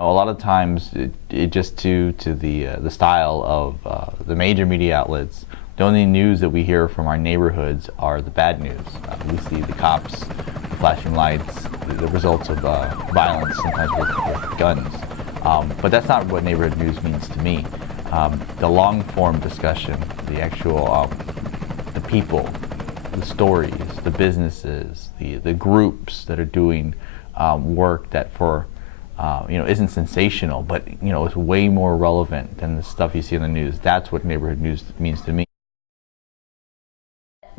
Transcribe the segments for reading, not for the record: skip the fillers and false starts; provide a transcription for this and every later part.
A lot of times, it just due to the style of the major media outlets, the only news that we hear from our neighborhoods are the bad news. We see the cops, the flashing lights, the results of violence, sometimes with guns. But that's not what neighborhood news means to me. The long-form discussion, the actual, the people, the stories, the businesses, the groups that are doing work that isn't sensational, but is way more relevant than the stuff you see in the news. That's what neighborhood news means to me.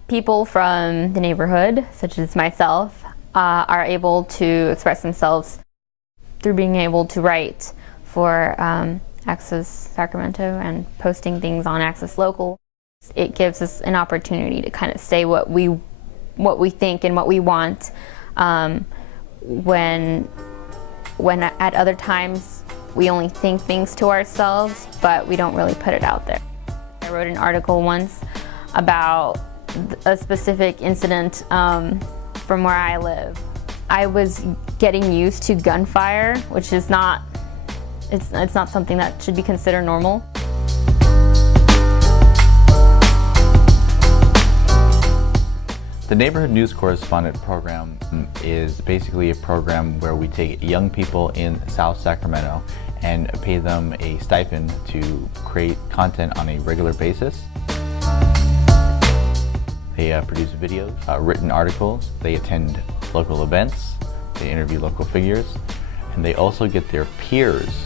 People from the neighborhood, such as myself, are able to express themselves through being able to write for Access Sacramento and posting things on Access Local. It gives us an opportunity to kind of say what we think and what we want when at other times we only think things to ourselves, but we don't really put it out there. I wrote an article once about a specific incident from where I live. I was getting used to gunfire, which is not, it's not something that should be considered normal. The Neighborhood News Correspondent program is basically a program where we take young people in South Sacramento and pay them a stipend to create content on a regular basis. They produce videos, written articles, they attend local events, they interview local figures, and they also get their peers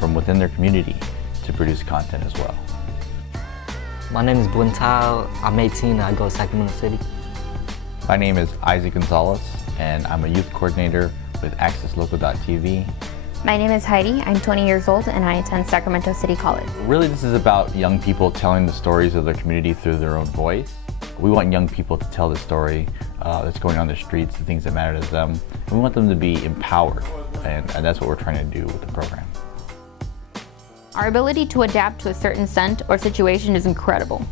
from within their community to produce content as well. My name is Buntao. I'm 18, I go to Sacramento City. My name is Isaac Gonzalez, and I'm a youth coordinator with AccessLocal.tv. My name is Heidi. I'm 20 years old and I attend Sacramento City College. Really, this is about young people telling the stories of their community through their own voice. We want young people to tell the story that's going on in the streets, the things that matter to them. And we want them to be empowered, and that's what we're trying to do with the program. Our ability to adapt to a certain scent or situation is incredible.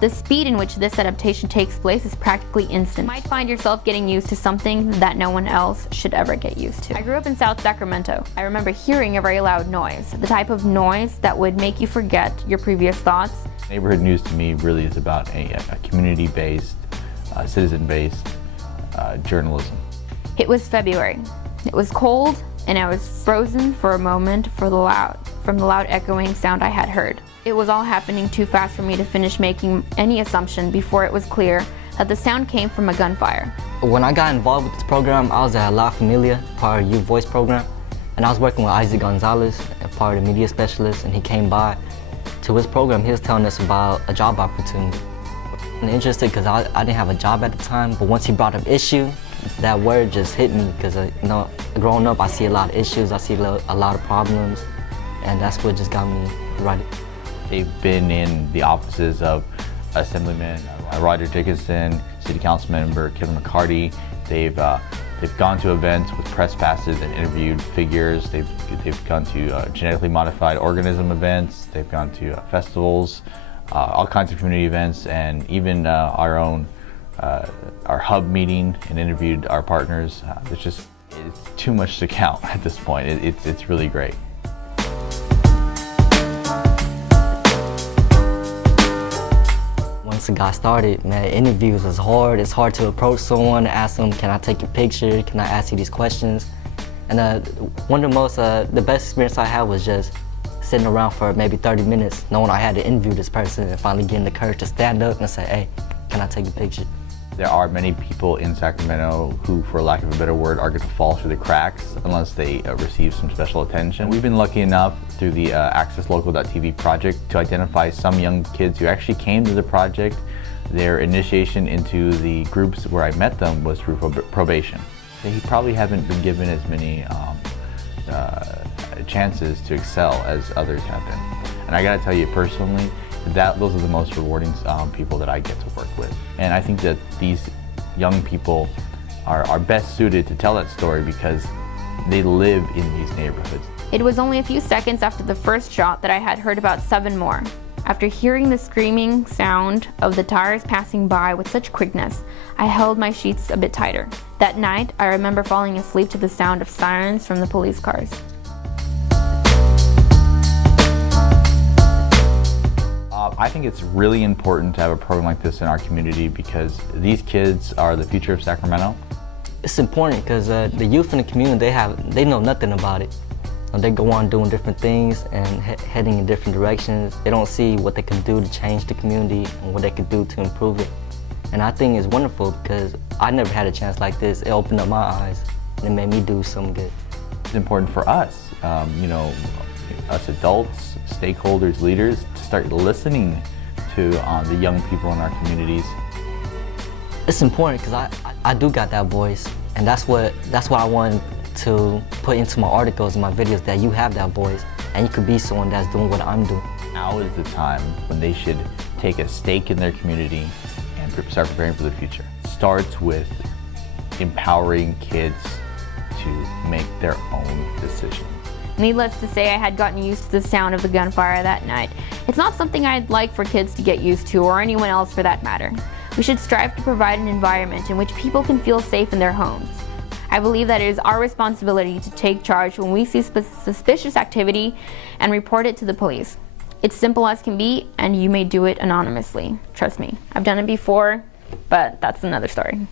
The speed in which this adaptation takes place is practically instant. You might find yourself getting used to something that no one else should ever get used to. I grew up in South Sacramento. I remember hearing a very loud noise, the type of noise that would make you forget your previous thoughts. Neighborhood news to me really is about a community-based, citizen-based journalism. It was February. It was cold and I was frozen for a moment from the loud echoing sound I had heard. It was all happening too fast for me to finish making any assumption before it was clear that the sound came from a gunfire. When I got involved with this program, I was at La Familia, part of the Youth Voice program, and I was working with Isaac Gonzalez, part of the media specialist, and he came by to his program. He was telling us about a job opportunity. I'm interested because I didn't have a job at the time, but once he brought up issue, that word just hit me because growing up I see a lot of issues, I see a lot of problems, and that's what just got me writing. They've been in the offices of Assemblyman Roger Dickinson, City Council Member Kevin McCarty. They've gone to events with press passes and interviewed figures. They've gone to genetically modified organism events. They've gone to festivals, all kinds of community events, and even our hub meeting and interviewed our partners. It's too much to count at this point. It's really great. Once it got started, man, interviews was hard. It's hard to approach someone, ask them, can I take your picture? Can I ask you these questions? And one of the most, the best experience I had was just sitting around for maybe 30 minutes, knowing I had to interview this person and finally getting the courage to stand up and say, hey, can I take a picture? There are many people in Sacramento who, for lack of a better word, are going to fall through the cracks unless they receive some special attention. We've been lucky enough through the AccessLocal.tv project to identify some young kids who actually came to the project. Their initiation into the groups where I met them was through probation. They probably haven't been given as many chances to excel as others have been. And I gotta tell you personally, those are the most rewarding people that I get to work with. And I think that these young people are best suited to tell that story because they live in these neighborhoods. It was only a few seconds after the first shot that I had heard about 7 more. After hearing the screaming sound of the tires passing by with such quickness, I held my sheets a bit tighter. That night, I remember falling asleep to the sound of sirens from the police cars. Well, I think it's really important to have a program like this in our community because these kids are the future of Sacramento. It's important because the youth in the community, they know nothing about it. They go on doing different things and heading in different directions. They don't see what they can do to change the community and what they can do to improve it. And I think it's wonderful because I never had a chance like this. It opened up my eyes and it made me do something good. It's important for us, us adults, stakeholders, leaders, to start listening to the young people in our communities. It's important because I do got that voice, and that's what I wanted to put into my articles and my videos, that you have that voice and you could be someone that's doing what I'm doing. Now is the time when they should take a stake in their community and start preparing for the future. It starts with empowering kids to make their own decisions. Needless to say, I had gotten used to the sound of the gunfire that night. It's not something I'd like for kids to get used to, or anyone else for that matter. We should strive to provide an environment in which people can feel safe in their homes. I believe that it is our responsibility to take charge when we see suspicious activity and report it to the police. It's simple as can be, and you may do it anonymously. Trust me, I've done it before, but that's another story.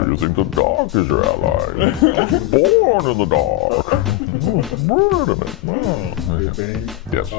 You think the dark is your ally? Born in the dark. Wait a minute. Yes.